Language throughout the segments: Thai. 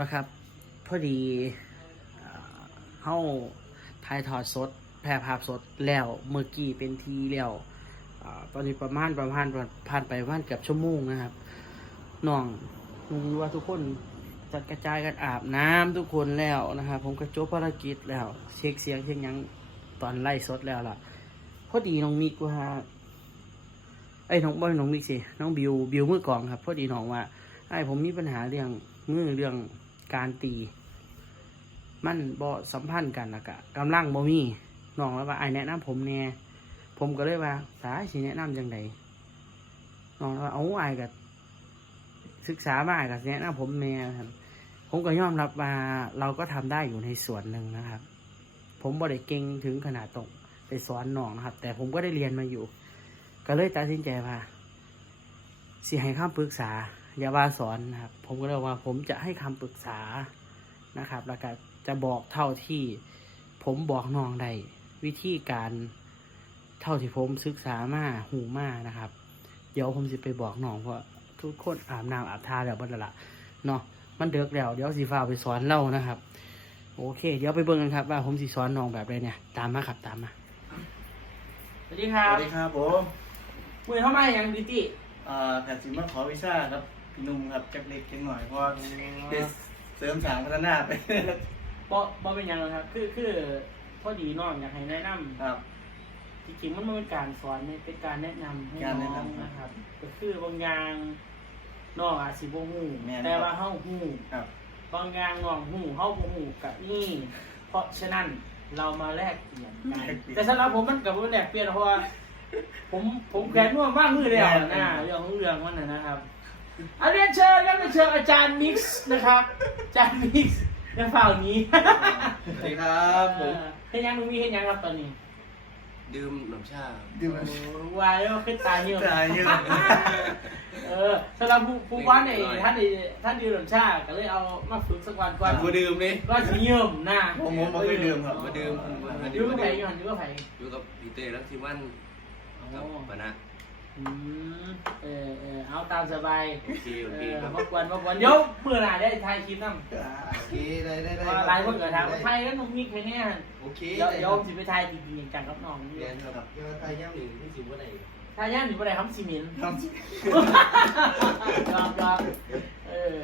นะครับ พอดีเอ่อเฮาถ่ายทอดสด แพร่ภาพสดแล้วเมื่อกี้เป็นทีแล้วอตอนนี้ประมาณประมาณผ่านไปประมาณเกือบชั่วโมงนะครับน้องมึงดูว่าทุกคนจัดกระจายกันอาบน้ำทุกคนแล้วนะครับผมก็จบภารกิจแล้ว เช็คเสียงเช็คยังตอนไล่สดแล้วล่ะพอดีน้องมิกว่าไอ้น้องบอยน้องมิกสิน้องบิวบิวมือกองครับ พอดีน้องว่าไอ้ผมมีปัญหาเรื่องมือเรื่อง การตี มันบ่สัมพันธ์กันนะกะกำลังบ่มีน้องแล้วว่าไอแนะนำผมแน่ผมก็เลยว่า สาสิแนะนำจังไดน้องว่าเอาไอ้กับศึกษามาไอ้กับแนะนำผมแน่ครับผมก็ยอมรับว่าเราก็ทำได้อยู่ในส่วนหนึ่งนะครับ ผมบ่ได้เก่งถึงขนาดตรงไปสอนน้องนะครับ แต่ผมก็ได้เรียนมาอยู่ ก็เลยตัดสินใจว่าสิให้คำปรึกษา อย่าว่าสอนนะครับ ผมก็เลยว่าผมจะให้คำปรึกษานะครับ แล้วก็จะบอกเท่าที่ผมบอกน้องได้วิธีการเท่าที่ผมศึกษามาหูมานะครับ เดี๋ยวผมจะไปบอกน้องว่าทุกคนอาบน้ำอาบท่าแล้วบัดละละเนาะมันเดือกแล้วเดี๋ยวสีฟ้าไปสอนเล่านะครับ โอเค เดี๋ยวไปเบิ่งกันครับ ว่าผมสิสอนน้องแบบไรเนี่ย ตามมาครับตามมาสวัสดีคสรับวัสดีครับผมมือเข้ามาอย่างดิจิอ่าแพทย์สิมาขอวีซ่าครับ พี่หนุ่มครับจักเล็กจังหน่อยเพราะว่าได้เสริมสร้างพัฒนาไป บ่บ่เป็นหยังหรอกครับ คือคือพอดีน้องอยากให้แนะนำครับ จริงๆมันไม่เป็นการสอนเนี่ยเป็นการแนะนำให้การน้แนะองนำนะครับ ก็คือบางอย่างน้องอาจสิบ่ฮู้แม่นแต่ว่าเฮาฮู้ครับ บางอย่างน้องฮู้เฮาบ่ฮู้กับนี่ เพราะฉะนั้นเรามาแลกเปลี่ยนกันแลกเปลี่ยนแต่สำหรับผมมันก็บ่แลกเปลี่ยนเพราะว่าผมผมแขวนน่วมว่างมือแล้วนะเรื่องของเรื่องมันน่ะนะครับ เอาเรียนเชิญครับเรียนเชิญอาจารย์มิกซ์นะครับ อาจารย์มิกซ์ในฝ่ายนี้สวัสดีครับผมเออเฮ็ดหยังลุงมีเฮ็ดหยังครับตอนนี้ดื่มน้ำชาดูโอ้วายแล้วขึ้นตาเหี่ยวตายเยอะเออสำหรับผู้ผู้ว่าในท่านในท่านยืนหลังชาก็เลยเอามาฝึกสักวันก่อนมาดื่มนี่ก็สีเยี่ยมหน้าผมผมบ่เคยดื่มครับมาดื่มมาอดื่ยู่มกับไผ่อยู่หันอยู่กับไผ่อยู่กับพี่เต้รังสิมันกับปะนะ อืมเออเออเอาตามสบายโอเคโอเอเคอครับมากวนมากวนเดี๋ยวเมื่อไหร่ได้ถ่ายคลิปนั่งโอเคได้ได้ได้ว่าหลายคนก็ถามว่าไทยก็นุ่มนิกแค่เนี้ยโอเคเดี๋ยวเดี๋ยวผมสิไปถ่ายจริงๆจังกับน้องนี่เรียนครับเดี๋ยวตายย่างหนึ่งที่สิบวันไหนถ่ายย่านอยู่บ่ได้คำซีเมนต์ ครับยอมยอมเออ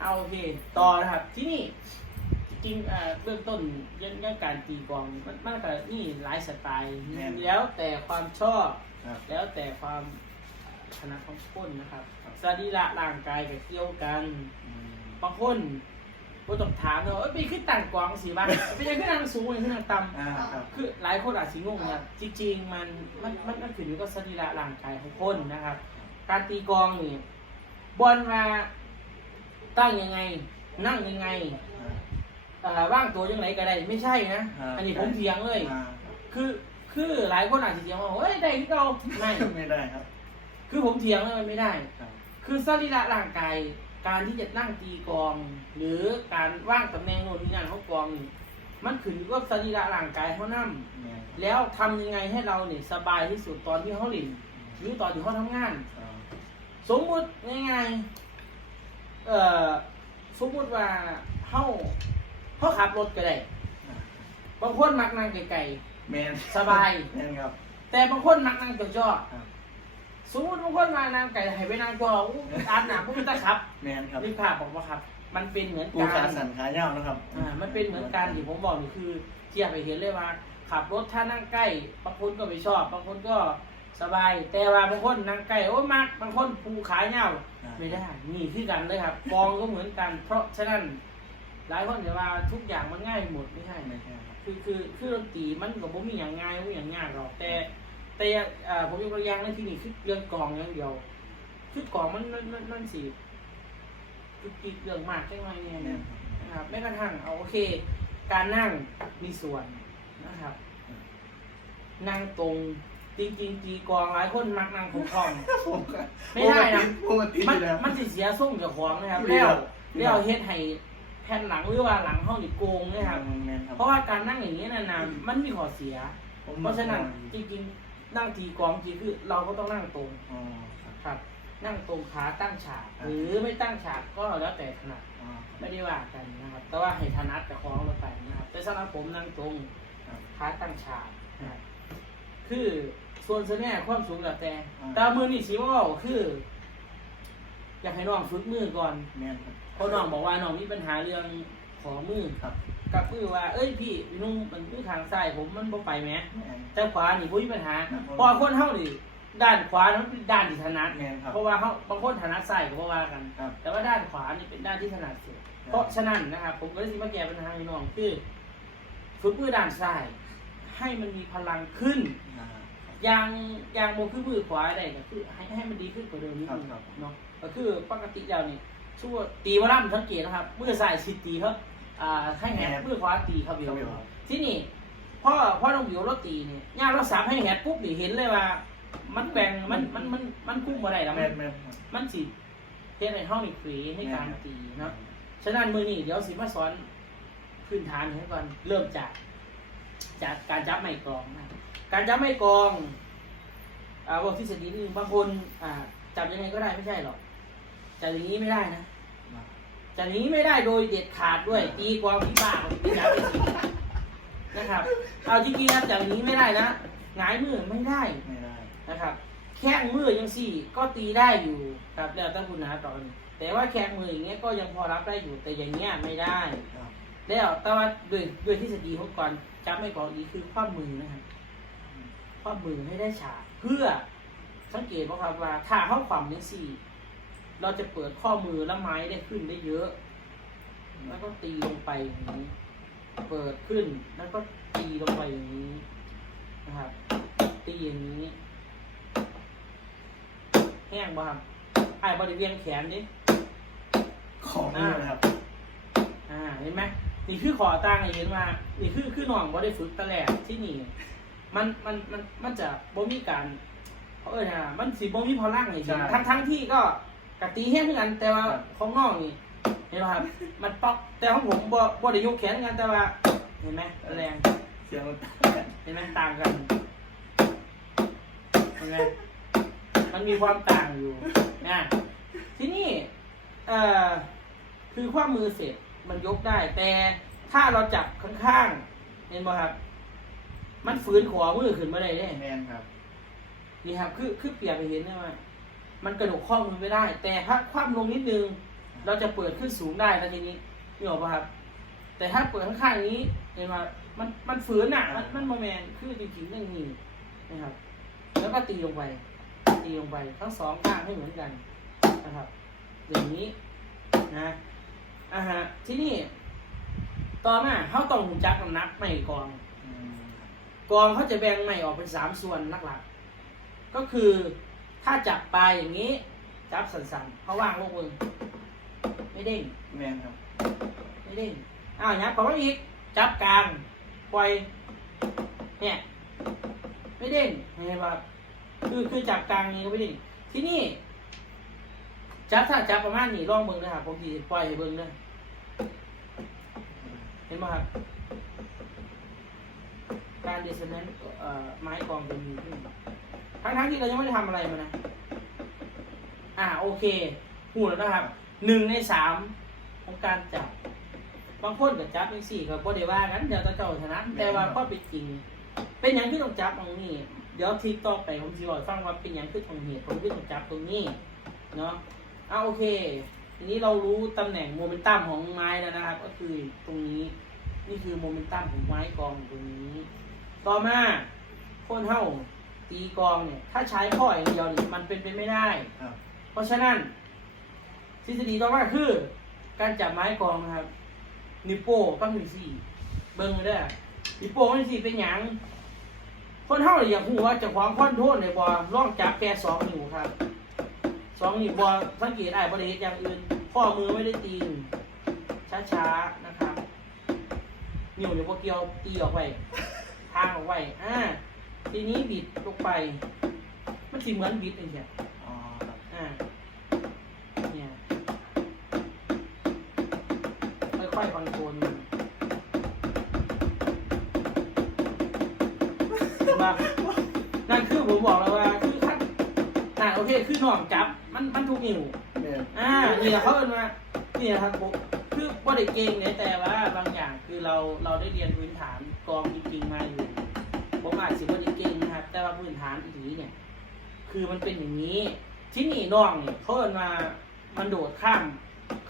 เอาโอเค ต่อนะครับ ที่นี่ จริงๆเอ่อเบื้องต้นเรื่องเรื่องการตีกลองมันมันก็นี่หลายสไตล์แม่นแล้วแต่ความชอบ ครับแล้วแต่ความถนัดของคนนะครับ สรีระร่างกายกับเกี่ยวกันอืมบางคนก็ต้องถามเนาะเอ้ยเป็นขึ้นต่างกลองสิบ้างเป็นยังขึ้นทางสูงหรือขึ้นทางต่ำ อ่าครับคือหลายคนอาจสิงงนะครับจริงๆมันมันมันมันขึ้นอยู่กับสรีระร่างกายของคนนะครับ การตีกลองนี่บอลมาตั้งยังไง นั่งยังไงเอ่อว่างตัวยังไงก็ได้ไม่ใช่นะครับอันนี้ผมเถียงเลย อ่า คือ คือหลายคนอาจจะเถียงว่าเฮ้ยได้ที่เราไม่ ไม่ได้ครับ คือผมเถียงเลยมันไม่ได้ ครับ คือสรีระร่างกายการที่จะนั่งตีกลอง หรือการว่างตำแหน่งโน่นนี่นั่นของกลองนี่มันขึ้นอยู่กับสรีระร่างกายเขานั่แม่แล้วทำยังไงให้เราเนี่ยสบายที่สุดตอนที่เขาหลินหรือตอนที่เขาทำงานอ่าสมมุติง่ายๆเอ่อสมมุติว่าเขาเขาขับรถก็ได้ บางคนมักนั่งไกล แมนสบาย แมนครับๆแต่บางคนมักนั่งจ่อครับๆสมมติบางคนมานั่งไกลให้ไปนั่งจ่ออู้อาบน้ำพวกมันตะขับแมนครับนี่ภาพบอกว่าครับ มันเป็นเหมือนกูกาขารสั่นขาเย้าวนะครับอ่ามันเป็นเหมือนการที่ผมบอกนี่คือเทียบไปเห็นเลยว่า ขับรถถ้านั่งใกล้บางคนก็ไม่ชอบ บางคนก็สบาย แต่ว่าบางคนนั่งใกล้โอ้ยมักบางคนภูขาเงา อ่าไม่ได้นี่คือกันเลยครับกองก็เหมือนกัน เพราะฉะนั้น หลายคนจะว่าทุกอย่างมันง่ายหมดไม่ใช่ไม่ใช่ครับ คือคือคือดนตรีมันก็บ่มีอย่างง่ายบ่มีอย่างยากหรอกแต่ แต่เอ่อผมยกตัวอย่างในที่นี่คือเรื่องกลองอย่างเดียวคือกลองมันมันมันมันสิคือติดเรื่องมากจังไงเนี่ยแม่นนะครับไม่กระทั่งเอาโอเค การนั่งมีส่วนนะครับ นั่งตรงจริงๆตีกลองหลายคนมักนั่งคงคล่องผมก็ไม่ได้นะผมก็ติดอมันยู่แล้ว มันสิเสียส่งกับของนะครับเรีแล้ยววแล้วเฮ็ดให้ แผ่นหลังหรือว่าหลังเฮานี่โกงนะครับ แมนครับเพราะว่าการนั่งอย่างนี้นานๆมันมีข้อเสีย ผมเพราะฉะนั้นจริงๆนั่งตีกลองจริงคือเราก็ต้องนั่งตรงอ๋อครับ ครับ นั่งตรงขาตั้งฉาก ครับ หรือไม่ตั้งฉากก็แล้วแต่ถนัดอ๋อไม่ได้ว่ากันนะครับ แต่ว่าให้ถนัดกับคล้องเราไปนะครับ แต่สำหรับผมนั่งตรงครับขาตั้งฉากนะครับคือส่วนเสน่ห์ความสูงแล้วแต่อ่า แต่มือนี่สีว่าคือ อยากให้น้องฝึกมือก่อน แม่นครับ เพราะน้องบอกว่าน้องมีปัญหาเรื่องขอมือครับ กับมือว่า เอ้ยพี่พี่นุ่งมันมือทางซ้ายผมมันบ่ไปไหมแม่นแต่ขวานี่บ่มีปัญหาครับเพอคนเฮานี่ด้านขวานั้นเป็นด้านที่ถนัดแม่นครับ เพราะว่าเขาบางคนถนัดซ้ายก็บ่ว่ากัน ครับ แต่ว่าด้านขวานี่เป็นด้านที่ถนัดสุดเพราะฉะนั้นนะครับผมก็เลยสิมาแก้ปัญหาให้น้องคือฝึกมือด้านซ้าย ให้มันมีพลังขึ้น อ่าอย่างอย่างโมคือมือขวาได้ก็คือให้ให้มันดีขึ้นกว่าเดิมนิดนึงครับเนาะก็คือปกติแล้วนี่ ชั่วตีวอลลัมสังเกตนะครับมือซ้ายสิตีเขาอ่าให้แหนมือขวาตีเขาเบียวเขาเบี่ยวที่นี่พ่อพ่อต้องบิวรถตีเนี่ยย่างรถสามให้แหนปุ๊บนี่เห็นเลยว่า มันแบ่งมันมันมันมันคุ้มมาได้แล้วแม่มันนแม่นครับมันสิเฮ็ดให้เฮานี่ฟรีในการแม่นครับตีเนาะฉะนั้นมือนี้เดี๋ยวสิมาสอนพื้นฐานให้ก่อนเริ่มจาก จากการจับไม้กลองนะการจับไม้กลองอ่าบอกทฤษฎีนิดนึงบางคนอ่าจับยังไงก็ได้ไม่ใช่หรอก จับอย่างนี้ไม่ได้นะจับอย่างนี้ไม่ได้โดยเด็ดขาดด้วยตีกลองที่บ้าที่จับไปสินะครับ เอาจริงๆนะจับอย่างนี้ไม่ได้นะหงายมือไม่ได้ไม่ได้นะครับ แข้งมือยังสี่ ก็ตีได้อยู่ครับแล้วแต่คุณนะตอนนี้แต่ว่าแข้งมืออย่างเงี้ยก็ยังพอรับได้อยู่แต่อย่างเงี้ยไม่ได้ครับแล้วแต่ว่าด้วยด้วยทฤษฎีของก่อนจำไม่ก่อนอีกคือความมือนะครับความมือให้ได้ฉากเพื่อสังเกตว่าครับว่าถ้าเข้าความนี้สี่ เราจะเปิดข้อมือและไม้ได้ขึ้นได้เยอะ แล้วก็ตีลงไปอย่างนี้ เปิดขึ้นแล้วก็ตีลงไปอย่างนี้นะครับ ตีอย่างนี้ แห้งบ่ครับไอ้บริเวณแขนดิของนี่นะครับ อ่าเห็นไหมนี่คือขอตั้งให้เห็นว่านี่คือคือน้องบ่ได้ฝึกแตะแรกที่นี่ มันมันมันมันจะบ่มีการเขาเอ้ยนะมันสิบ่มีพลังเลยจริงใช่ทั้งทั้งที่ก็ กะตีแห้งเหมือนกัน แต่ว่าครับของน้องนี่เห็นไหมครับ มันป๊อกแต่ของผมบ่บ่ได้ยกแขนเหมือนกันแต่ว่า เห็นไหมแรงเสียงมันเห็นไหมต่างกันเห็นไหมมันมีความต่างอยู่นะที่นี่เอ่อคือความมือเสร็จมันยกได้ แต่ถ้าเราจับข้างๆเห็นไหมครับ มันฝืนขวามือขึ้นมาได้เนี่ยแมนครับ นี่ครับ คือคือเปรียบไปเห็นได้ว่ามั นกระดกข้อมือไม่ได้ แต่ถ้าคว่ำลงนิดนึง เราจะเปิดขึ้นสูงได้แล้วทีนี้นี่หรอกปะครับ แต่ถ้าเปิดข้างๆนี้เห็นว่ามันมันฝืนอะ มันมันโมแมนคือจริงๆเรื่องนี้นะครับ แล้วก็ตีลงไป ตีลงไปทั้งสองข้างให้เหมือนกันนะครับ อย่างนี้นะอ่าฮะที่นี่ ต่อมาเขาต้องหูจักน้ำหนักไม่กองอืมกองเขาจะแบ่งใหม่ออกเป็นสามส่วนหลักๆก็คือ ถ้าจับปลายอย่างนี้ จับสันๆเขาว่างลงมือไม่เด้งแมนครับ ไม่เด้งอ้าวยับขอว่าอีก จับกลางปล่อยเนี่ย ไม่เด้งเห็นไหมครับคือคือจับกลางนี้ก็ไม่เด้งที่นี่ จับถ้าจับประมาณนี้ลองเบิ่งนะครับผมจะปล่อยให้เบิ่งเลยเห็นไหมครับการเดซเนนเอ่อไม้กองจะมีขึ้น ทั้งๆที่เรายังไม่ได้ทำอะไรมานะ อ่าโอเคหูแล้วนะครับหนึ่งในสามของการจับบางคนกับจับเป็นสี่กับโบเดว่ากันเดี๋ยวจะเจ้าชนะแต่ว่าข้อเป็นจริง เป็นอย่างที่ต้องจับตรงนี้ เดี๋ยวทีต่อไปผมจะบอกให้ฟังว่าเป็นอย่างที่ตรงเหตุผมที่ต้องจับตรงนี้เนาะเอาโอเคทีนี้เรารู้ตำแหน่งโมเมนตัมของไม้แล้วนะครับ ก็คือตรงนี้ นี่คือโมเมนตัมของไม้กองตรงนี้ ต่อมาโคนเท่า ตีกองเนี่ย ถ้าใช้ข้ออย่างเดียวเนี่ยมันเป็นไปไม่ได้ ครับ เพราะฉะนั้นทฤษฎีต่อมาคือ การจับไม้กองนะครับ นิวโป้กับนิ้วสี่เบิ่งเด้อนิวโป้กับนิ้วสี่เป็นหยังคนเท่าเนี่ยอยากรู้ว่าเจะความคอนโทรลในบอลองจับแค่สองนิ้วครับสองนิ้วบอสังเกตได้บริเวณอย่างอื่นข้อมือไม่ได้ตีนช้าๆนะครับนิ้วเนี่ยพวกเกี่ยวตีออกไปทางออกไปอ่า ทีนี้บิดลงไป มันสิเหมือนบิดเองใช่อ๋อครับอ่าเนี่ยค่อยๆคอนโทรลมันเห็นปะนั่นคือผมบอกแล้วว่าคือขั้นน่ะโอเคคือน้องจับ มันมันทุกนิ้ว เนี่ยอ่านี่แหละเขาเอิ้นว่านี่แหละครับผมคือบ่ได้เก่งเนี่ยแต่ว่าบางอย่างคือเราเราได้เรียนพื้นฐานกองจริงๆมาอยู่ ผมอาจสิบ่ได้เก่งนะครับ แต่ว่าพื้นฐานอีหลีเนี่ย คือมันเป็นอย่างนี้ ที่นี่น้องเนี่ยเขาเอิ้นว่ามันโดดข้าม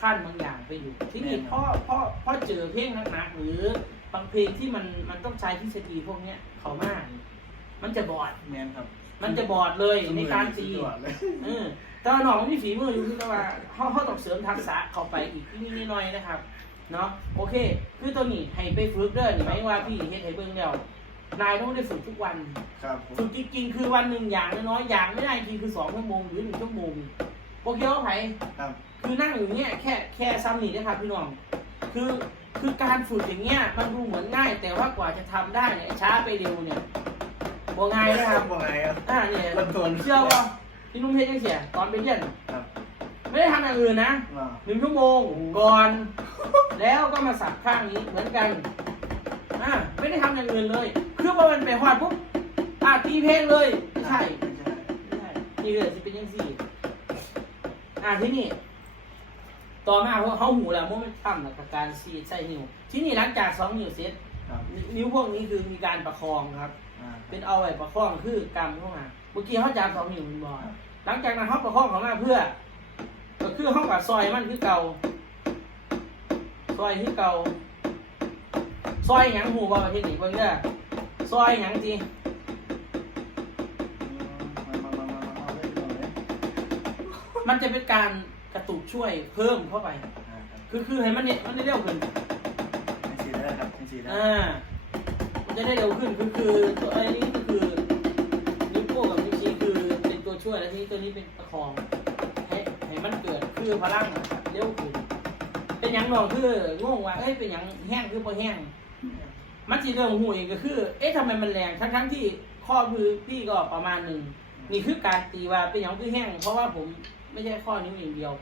ขั้นบางอย่างไปอยู่ ที่นี่พ่อพ่อพ่อเจอเพลงหนักๆหรือบางเพลงที่มันมันต้องใช้ทฤษฎีพวกเนี้ยเขามาก มันจะบอด แมนครับ มันจะบอดเลยในการตีสุดยอดเลย เออแต่ว่าน้องมีฝีมืออยู่คือว่าเขาเขาต้องเสริมทักษะเข้าไปอีกนิดๆหน่อยๆนะครับ เนาะโอเค คือตัวนี้ให้ไปฝึกเด้อนี่หมายว่าพี่เฮ็ดให้เบิ่งแล้ว นายต้องได้ฝึกทุกวันครับผมฝึกจริงๆคือวันหนึ่งอย่างน้อยๆอย่างไม่ได้จริงคือสองชั่วโมงหรือหนึ่งชั่วโมงโอเคเอาไผครับ คือนั่งอยู่เนี้ยแค่แค่ซ้ำนี่นะครับพี่น้อง คือคือการฝึกอย่างเงี้ยมันดูเหมือนง่าย แต่ว่ากว่าจะทำได้เนี่ยช้าไปเร็วเนี่ยบ่ง่ายนะครับบอกไงครับอ่าเนี่ยมันทนเชื่อว่าพี่นุ่มเฮ็ดยังเสียตอนไปเรียนครับไม่ได้ทำอย่างอื่นนะอ่าหนึ่งชั่วโมงก่อน แล้วก็มาสับข้างนี้เหมือนกัน อ่าไม่ได้ทำอย่างอื่นเลย คือว่ามันไปหอดปุ๊บอ่าตีเพลงเลย ไม่ใช่ ไม่ใช่ไม่ใช่นี่เลยจะเป็นยังสี่ อ่าที่นี่ ต่อมาเขาเขาหูแล้วมันไม่ทำหลักบการซีดใส่นิ้ว ที่นี่หลังจากสองนิ้วเสร็จครับนิ้วพวกนี้คือมีการประคองครับอ่าเป็นเอาไว้ประคองคือกำเข้ามาเมื่อกี้เขาจับสองนิ้วมันบอกหลังจากนั้นเขาประคองเขามาเพื่อก็คือเขากับซอยมันคือเก่าซอยคือเก่า ซอยหยังหูบ่ประเทศนี้เพิ่นเด้อซอยหยังจีมามามามามาเอาเลยเอาเลยมันจะเป็นการกระตุกช่วยเพิ่มเข้าไปอ่าครับคือคือให้มันเนี่ยมันได้เร็วขึ้นให้สีได้ครับให้สีได้อ่ามันจะได้เร็วขึ้นคือคือตัวไอ้นี้ก็คือนิ้วโป้งกับนิ้วชี้คือเป็นตัวช่วยแล้วทีนี้ตัวนี้เป็นประคองให้ให้มันเกิดคือพลังอะเร็วขึ้นเป็นหยังนองคืองงว่าเอ้ยเป็นหยังแห้งคือพอแห้ง มันจีเริ่มหูเองก็คือ เอ๊ะทำไมมันแรงทั้งทั้งๆที่ข้อมือพี่ก็ประมาณหนึ่งนี่คือการตีว่าเป็นอย่างคือแห้ง เพราะว่าผมไม่ใช่ข้อนิ้วอย่างเดียว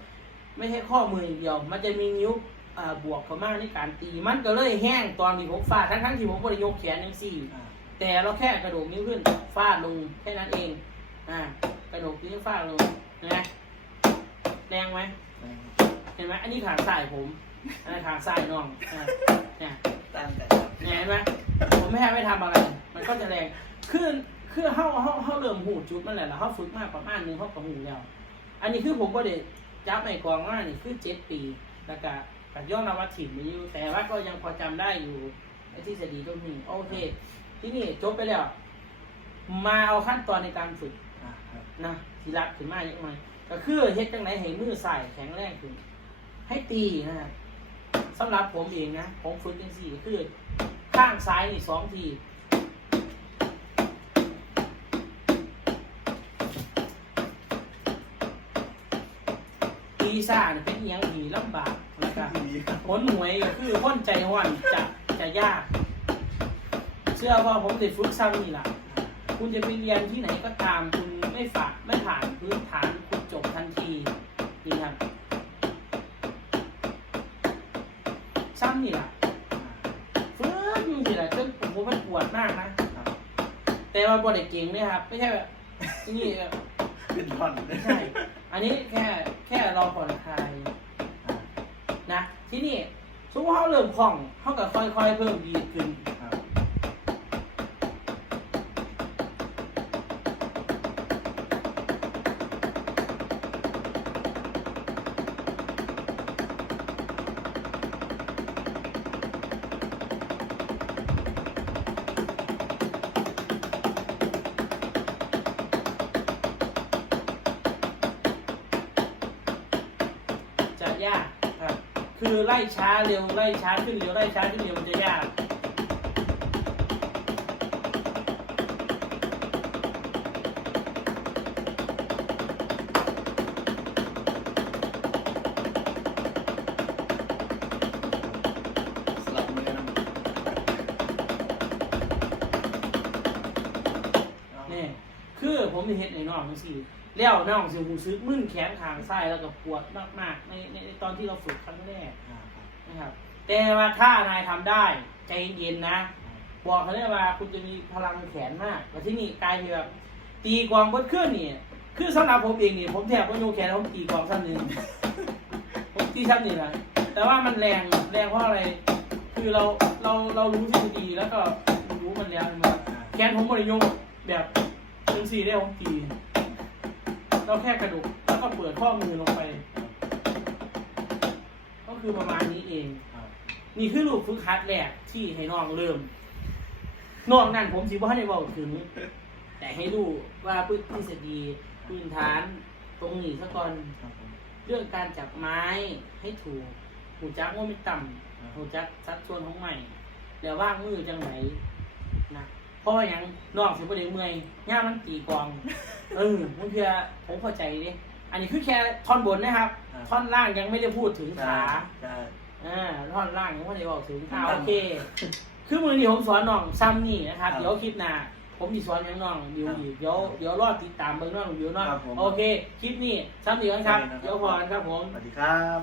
ไม่ใช่ข้อมืออย่างเดียว มันจะมีนิ้วอ่าบวกเข้ามาในการตีมันก็เลยแห้งตอนที่ผมฟาดทั้งทั้งๆที่ผมบริยกแขนยังสี่อ่าแต่เราแค่กระโดดนิ้วขึ้นฟาดลงแค่นั้นเองอ่ากระโดดนิ้วฟาดลงนะแรงไหมเห็นไหมอันนี้ขางซ้ายผมอันนี้นขางซ้ายน้องอ่าเนี่ยตามแต่ เนี่ยเห็นไหมผมไม่ให้ไม่ทำอะไร มันก็จะแรงคือคือเฮาเฮาเฮาเริ่มหูจุดมันแหละแล้วเฮาฝึกมากประมาณหนึงเฮาก็หูแล้ว อันนี้คือผมก็ได้จับไอ้กองมานี่คือเจ็ดปีแล้วก็กัย่อมนำมาถิ่นไปอยู่ แต่ว่าก็ยังพอจำได้อยู่ไอ้ที่สดีตรงนี้โอเค ที่นี่จบไปแล้ว มาเอาขั้นตอนในการฝึกอ่าครับนะทีรักขึ้นมาอย่างไรก็คือเฮ็ดจังไหนให้มือใส่แข็งแรงขึ้นให้ตีนะครับสำหรับผมเองนะผมฝึกจังสี่ก็คือ ข้างซ้ายนี่สองทีตีซ่าเนี่ยเป็นอหยังหีลำบากแล้วก็ดีครับผลหวยก็คือพ้นใจห้อนจะจะยาก เชื่อว่าผมได้ฝึกซ้ำนี่ล่ะคุณจะไปเรียนที่ไหนก็ตามคุณไม่ฝากไม่ผ่านพื้นฐานคุณจบทันทีนี่ครับซ้ำนี่ล่ะฟื้ นนี่แหละจนผมว่ามันปวดมากนะครับแต่ว่าบอดเก่งเนี่ยครับ ไม่ใช่แบบนี่แบบขึ้นท่อนไม่ใช่ อันนี้แค่แค่รอผ่อนคลายอ่านะ ที่นี่สมมติเขาเริ่มคล่องเขาก็ค่อยๆเพิ่มดีขึ้น ครับคือไล่ช้าเร็วไล่ช้าขึ้นเร็วไล่ช้าขึ้นเร็วมันจะยากสลับมือนะเอานี่คือผมมีเฮ็ดในน้องจังซี่ แล้วน้องสิหูซึกมึนแขนข้างซ้ายแล้วก็ปวดมากๆในในในตอนที่เราฝึกครั้งแรกอ่าครับนะครับ แต่ว่าถ้านายทำได้ใจเย็นนะ บอกเขาเลยว่าคุณจะมีพลังแขนมากแต่ที่นี่กลายเป็นแบบตีกวางบดขึ้นนี่คือสำหรับผมเองนี่ผมแทบว่าโยแขนผมตีกองสั้นหนึ่งผมตีสั้นนึ่แหละแต่ว่ามันแรงแรงเพราะอะไร คือเราเราเรารู้ทฤษฎีแล้วก็รู้มันแล้วมันแขนผมบริยกแบบหนึ่งสี่ได้ผมตี เราแค่กระดูกแล้วก็เปิดข้อมือลงไป ก็คือประมาณนี้เอง ครับนี่คือลูกฝึกคัดแรกที่ให้น้องเริ่มน้องนั่นผมสิว่าให้บอกถึง แต่ให้ดูว่าพื้นทฤษฎีพื้นฐานตรงนี้ซะก่อน ครับผมเรื่องการจับไม้ให้ถูกหูจักว่าไม่ต่ครับำหูจักสัดส่วนของใหม่ แล้วว่างมือจังไหนนะ เพราะว่าหยังน้องสิบ่ได้เมื่อยย่ามมันตีกลอง เออมันเพื่อผมเข้าใจดิอันนี้คือแค่ท่อนบนนะครับท่อนล่างยังไม่ได้พูดถึงขาใช่ อ่าท่อนล่างยังไม่ได้บอกถึงอ่าโอเค คือมือนี้ผมสอนน้องซ้ำนี่นะครับ ครับเดี๋ยวคลิปหน้าผมจะสอนยังน้องดิวครับอีกเดี๋ยวเดี๋ยวรอติดตามเบิ่งน้องดิวเน้องครับผมโอเคคลิปนี้ซ้ำนี่กันครับได้นะครับ เดี๋ยวพอกันครับผม สวัสดีครับ